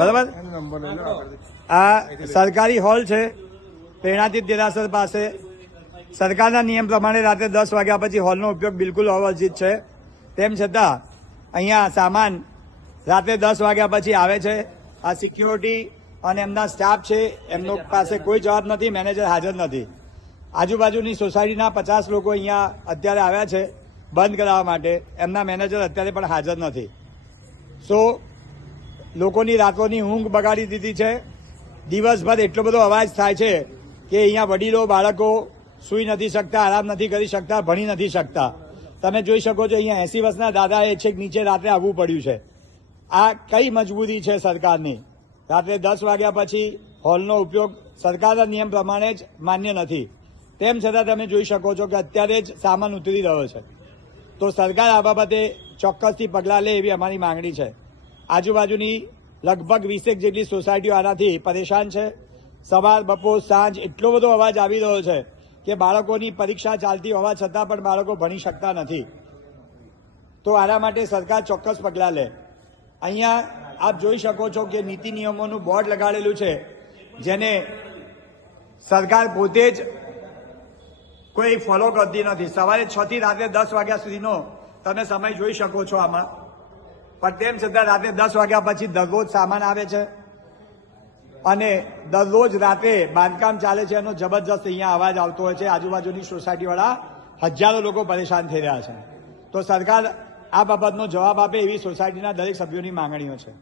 બરાબર. આ સરકારી હોલ છે પ્રેરણાતીત દેરાસર પાસે. સરકારના નિયમ પ્રમાણે રાત્રે 10 વાગ્યા પછી હોલનો ઉપયોગ બિલકુલ અવર્જિત છે. તેમ છતાં અહીંયા સામાન રાત્રે 10 વાગ્યા પછી આવે છે. આ સિક્યુરિટી અને એમના સ્ટાફ છે, એમનો પાસે કોઈ જવાબ નથી. મેનેજર હાજર નથી. આજુબાજુની સોસાયટીના 50 લોકો અહીંયા અત્યારે આવ્યા છે બંધ કરાવવા માટે. એમના મેનેજર અત્યારે પણ હાજર નથી. લોકોની રાતોની ઊંઘ બગાડી દીધી છે. દિવસભર એટલો બધો અવાજ થાય છે કે અહીંયા વડીલો બાળકો સૂઈ નથી શકતા, આરામ નથી કરી શકતા, ભણી નથી શકતા. તમે જોઈ શકો છો અહીંયા 80 વર્ષના દાદાએ છેક નીચે રાત્રે આવવું પડ્યું છે. આ કઈ મજબૂરી છે સરકારની? રાત્રે 10 વાગ્યા પછી હોલનો ઉપયોગ સરકારના નિયમ પ્રમાણે જ માન્ય નથી. તેમ છતાં તમે જોઈ શકો છો કે અત્યારે જ સામાન ઉતરી રહ્યો છે. તો સરકાર આ બાબતે ચોક્કસથી પગલાં લે એવી અમારી માંગણી છે. આજુબાજુની લગભગ 20 જેટલી સોસાયટીઓ આનાથી પરેશાન છે. સવાર બપોર સાંજ એટલો બધો અવાજ આવી રહ્યો છે કે બાળકોની પરીક્ષા ચાલતી હોવા છતાં પણ બાળકો ભણી શકતા નથી. તો આના માટે સરકાર ચોક્કસ પગલાં લે. અહીંયા આપ જોઈ શકો છો કે નીતિ નિયમોનું બોર્ડ લગાડેલું છે, જેને સરકાર પોતે જ કોઈ ફોલો કરતી નથી. સવારે 6 થી રાત્રે 10 વાગ્યા સુધીનો તમે સમય જોઈ શકો છો આમાં. પણ તેમ છતાં રાત્રે 10 વાગ્યા પછી દરરોજ સામાન આવે છે અને દરરોજ રાત્રે બાંધકામ ચાલે છે એનો જબરજસ્ત અહીંયા અવાજ આવતો હોય છે. આજુબાજુની સોસાયટીવાળા હજારો લોકો પરેશાન થઈ રહ્યા છે. તો સરકાર આ બાબતનો જવાબ આપે એવી સોસાયટીના દરેક સભ્યોની માંગણીઓ છે.